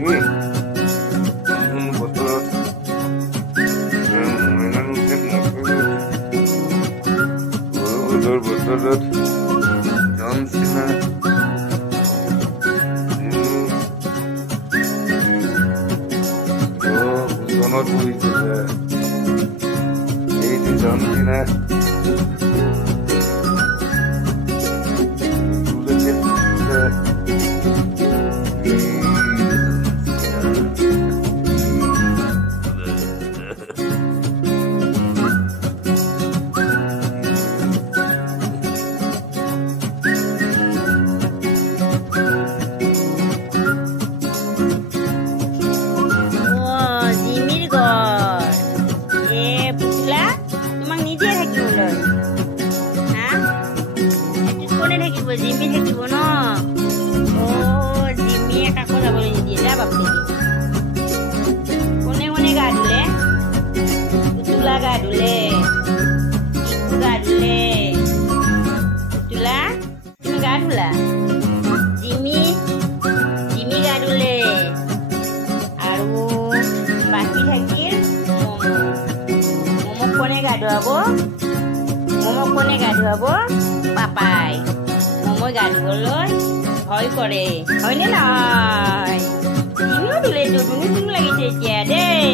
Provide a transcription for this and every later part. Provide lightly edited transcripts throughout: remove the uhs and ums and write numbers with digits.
Jimmy বছৰত বছৰত জন চিনা ভূজনত বহিছে এইটো জন চিনা জিমি থাকিব ন জিমিয়ে কাকো যাবলৈ নিদিয়ে যা বাপে কোনে কোনে গা ধুলে পুতুলা গা ধুলে ইকু গা ধুলে পুতুলা তুমি গা ধুলা জিমি গা ধুলে আৰু বাকী থাকিল মমক কোনে গা ধুৱাব পাপাই মই গা ধুবলৈ ভয় কৰে হয়নে নহয় তুমিও ধুলে ধুনু লাগিছে এতিয়া দেই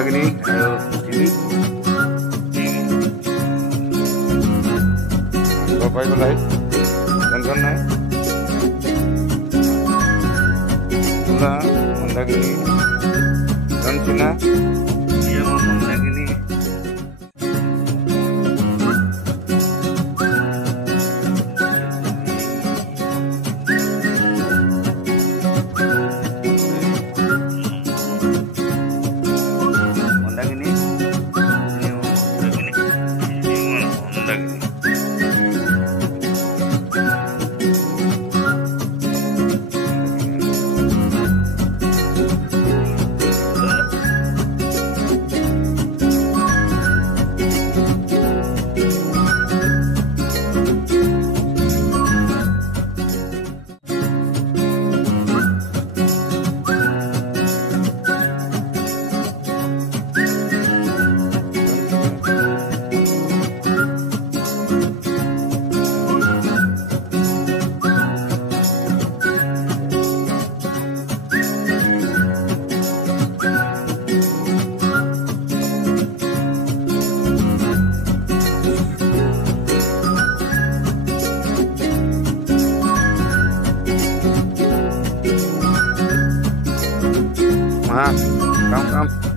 Gini, ayo sini. Bapak ikut naik, kan naik. Tuna, Honda gini, kan Cina. Dia mau Honda gini. Come.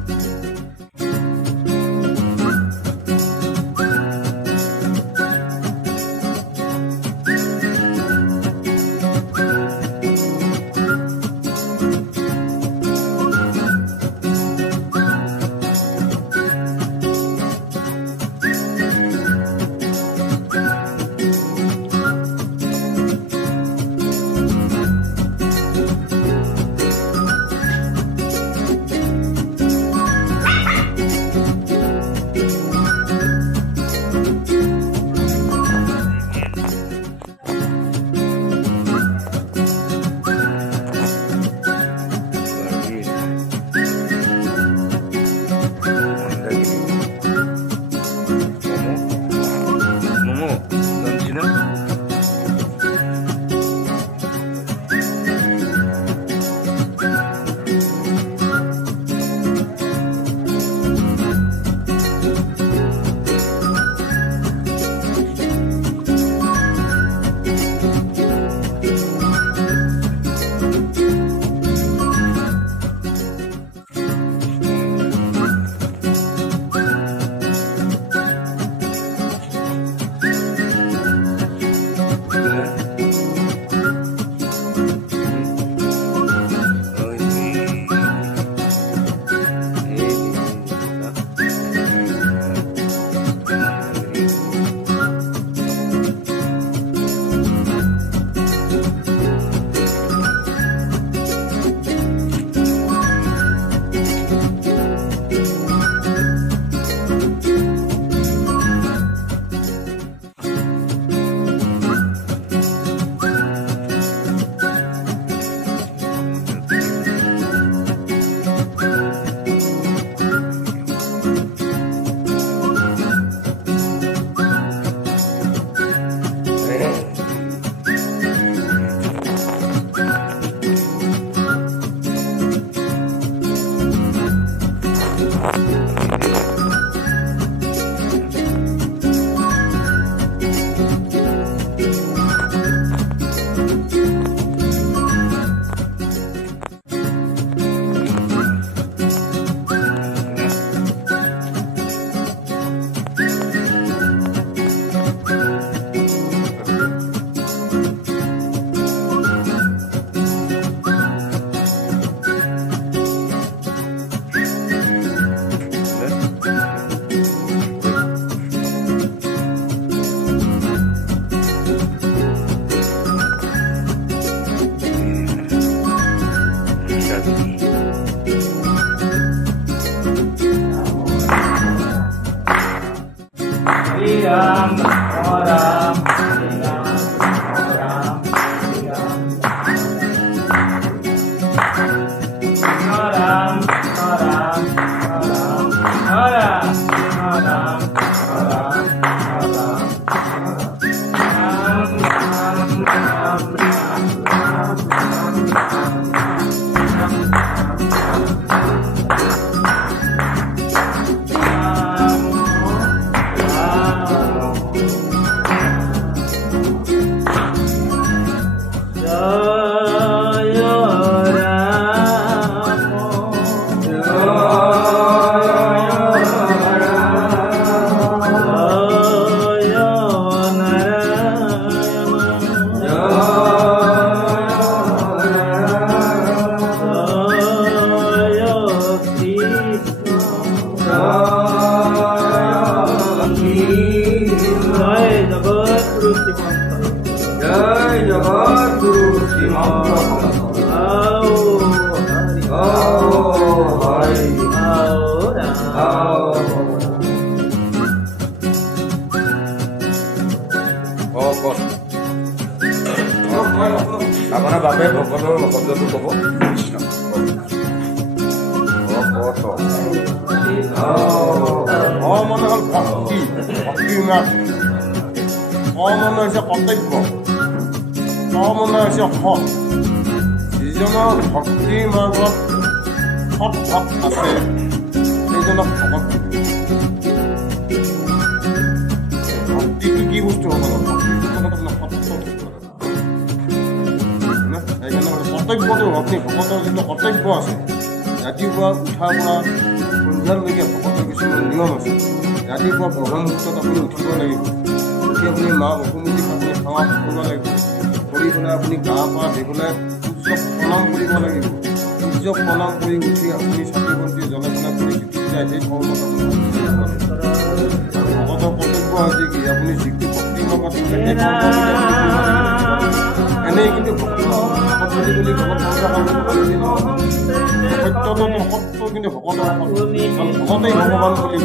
জয় জগদ্গুরু শ্রীমন্ত আপোনাৰ বাপে ভকতৰ শব্দটো ক'ব কৃষ্ণ মানে হ'ল ভক্তি ভক্তিৰ নাম মানে হৈছে কৰ্তব্য মানে হৈছে সৎ যিজনৰ ভক্তিৰ মাজত সৎ ভাৱ আছে সেইজনক ভকত ভক্তিটো কি বস্তু হ'ব কৰ্তব্যটো আপুনি ভকতৰ যিটো কৰ্তব্য আছে ৰাতিপুৱা উঠাৰ পৰা সন্ধিয়ালৈকে ভকতৰ কিছুমান নিয়ম আছে ৰাতিপুৱা ব্ৰহ্ম মুহূৰ্তত আপুনি উঠিব লাগিব উঠি আপুনি মা অসমীক আপুনি সেৱা কৰিব লাগিব কৰি পেলাই আপুনি গা পা ধুই পেলাই সূৰ্যক প্ৰণাম কৰিব লাগিব সূৰ্যক প্ৰণাম কৰি উঠি আপুনি চাকি বন্তি জ্বলাই পেলাই আপুনি যিটো যায় সেই কৰ্মত আপুনি ভকতৰ কৰ্তব্য হৈছে কি আপুনি যিটো ভক্তিৰ লগত এনেই কিন্তু ভক্তি বুলি ভকত সত্যটো সত্য কিন্তু ভকতৰ ভকতেই ভগৱান বুলি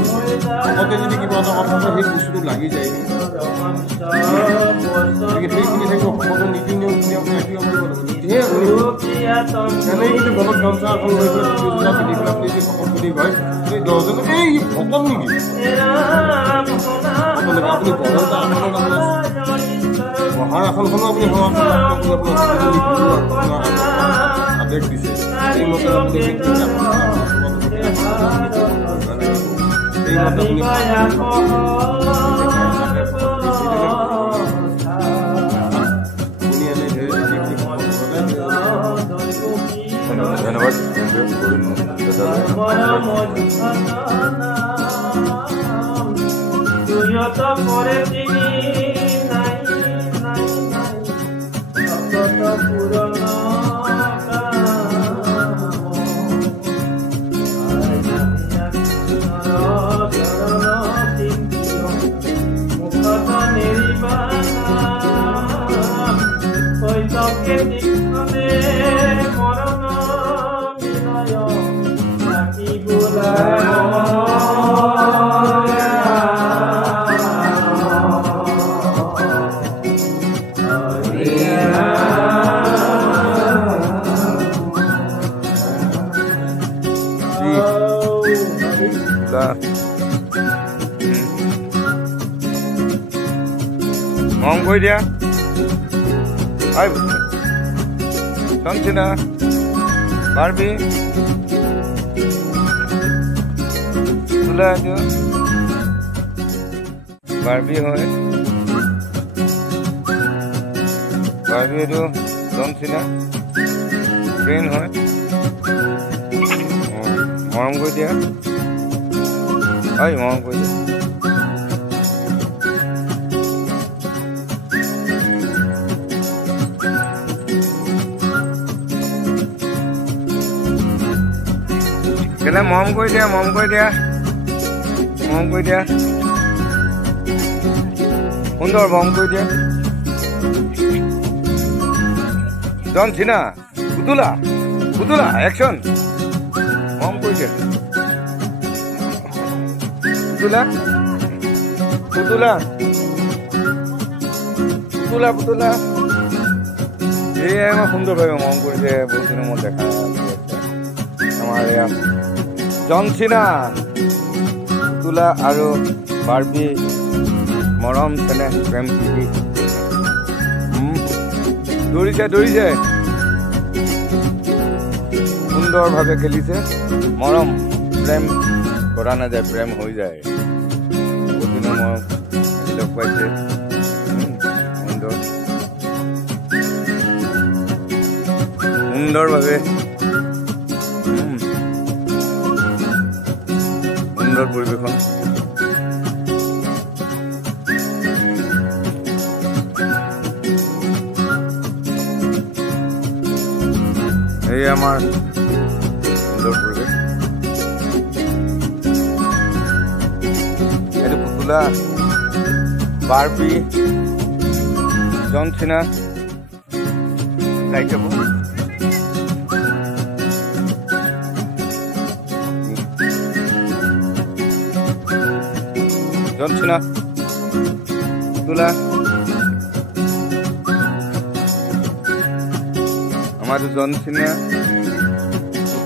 ভকতে যদি কিবা এটা কথা সেই বস্তুটো লাগি যায় গতিকে সেইখিনি থাকিব ভকতৰ নীতি নিয়মখিনি আপুনি ৰাখিব পাৰিব এনেই কিন্তু গলত গামোচা এখন লৈ পেলাই পিন্ধি পেলাই আপুনি যদি ভকত বুলি কয় সেই দহজনে এই ভকত নেকি আপুনি পঢ়াৰ আসনখনো আপুনি আদেশ দিছে সেইমতে আপুনি মৰম কৰি দিয়া চঞ্চিনা বাৰ্বি এইটো বাৰ্বি হয় বাৰ্বি এইটো চঞ্চিনা ট্ৰেইন হয় মৰম কৰি দিয়া মৰম কৰি দিয়া কেলে মৰম কৰি দিয়া মৰম কৰি দিয়া মৰম কৰি দিয়া সুন্দৰ মৰম কৰি দিয়া জনচিনা পুতুলা পুতুলা একশন মৰম কৰি দিয়া পুতুলা পুতুলা পুতুলা পুতুলা এয়াই মই সুন্দৰভাৱে মৰম কৰিছে বহুত দিনৰ মূৰত দেখা আমাৰ এয়া জনচিনা পুতুলা আৰু বাৰ্বি মৰম চেনেহ প্ৰেম প্ৰীতি দৌৰিছে দৌৰিছে সুন্দৰভাৱে খেলিছে মৰম প্ৰেম কৰা নাযায় প্ৰেম হৈ যায় বহুত দিনৰ মৰম লগ পাইছে সুন্দৰ সুন্দৰভাৱে সুন্দৰ পৰিৱেশন এই আমাৰ সুন্দৰ পৰিৱেশ এইটো পুতুলা বাৰ্বি জনচিনা গাই যাব জনচিনা তুলা আমাৰ জনচিনা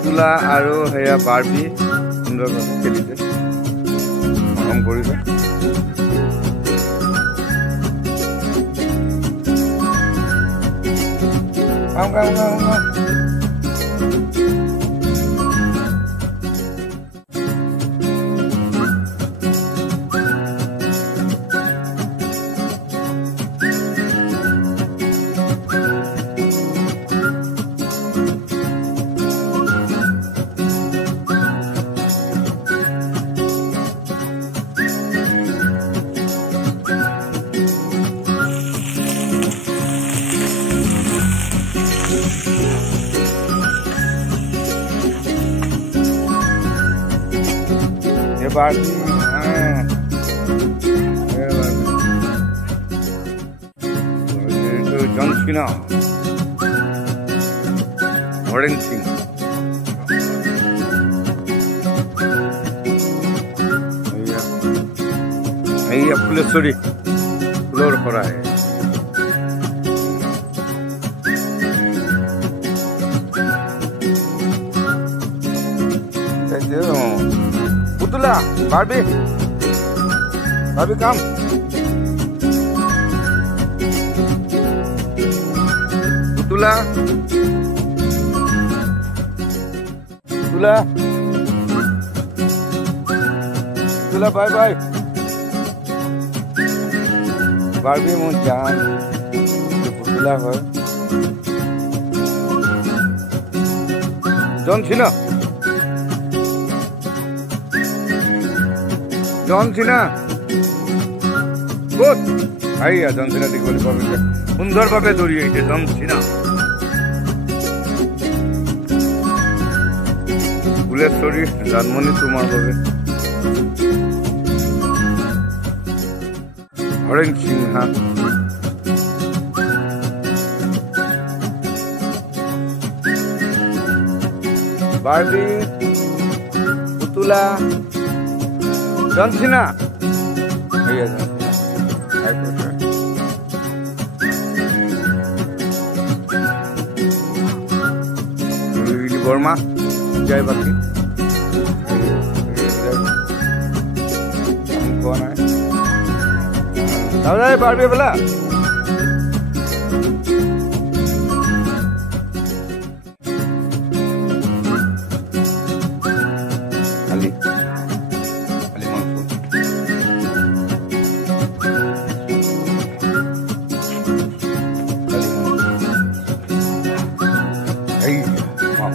তুলা আৰু সেয়া বাৰ্বি সুন্দৰভাৱে খেলিছে মৰম কৰিছে Barbie, John Cena, Warren Singh, ये पुलिस सॉरी फ्लोर पर आए Putula, Barbie, come. Putula, bye. Barbie mon jaan, Putula hai. John Cena. John Cena, good. Aiyah John Cena dikoli pabe. Sundar pabe dori aise John Cena. Police story janmoni tumar pabe. Warren Singh ha. Barbie, Putula. John Cena. Iya John Cena. I prefer. Willy Burma. Jai Bhakti. कौन है? अरे Barbie बोला.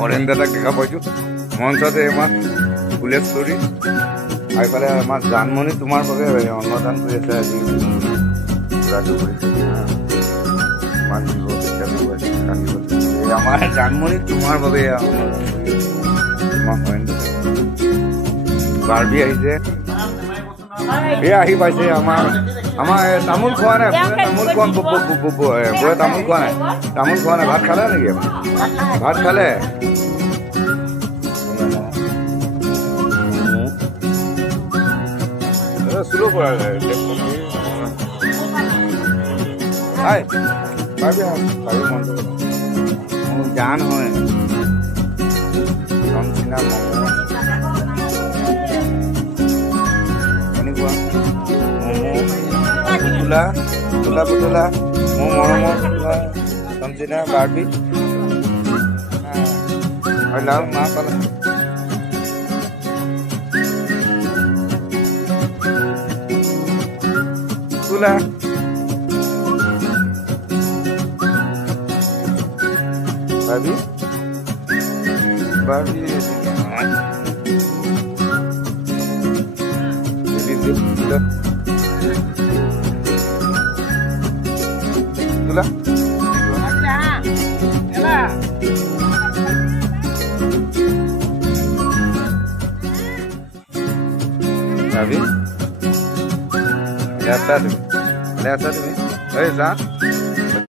Orangdatak দেখা পাইছো মঞ্চতে আমাৰ police story আইফালে আমাৰ জানমণি তোমাৰ বাবে অন্নদান কৰি আছে আজি পুৰাটো কৰিছে মান দিব আমাৰ জানমণি তোমাৰ বাবে অন্নদান কৰি বাৰ্বি আহিছে আহি পাইছে আমাৰ তামোল খোৱা নাই তামোল খোৱা নাই ভাত খালে নেকি ভাত খালে slow for Hi, Jan Hoy John Cena Putula, John Cena, Barbie. I love Mapala. Barbie. Lihat tadi, hey Sa.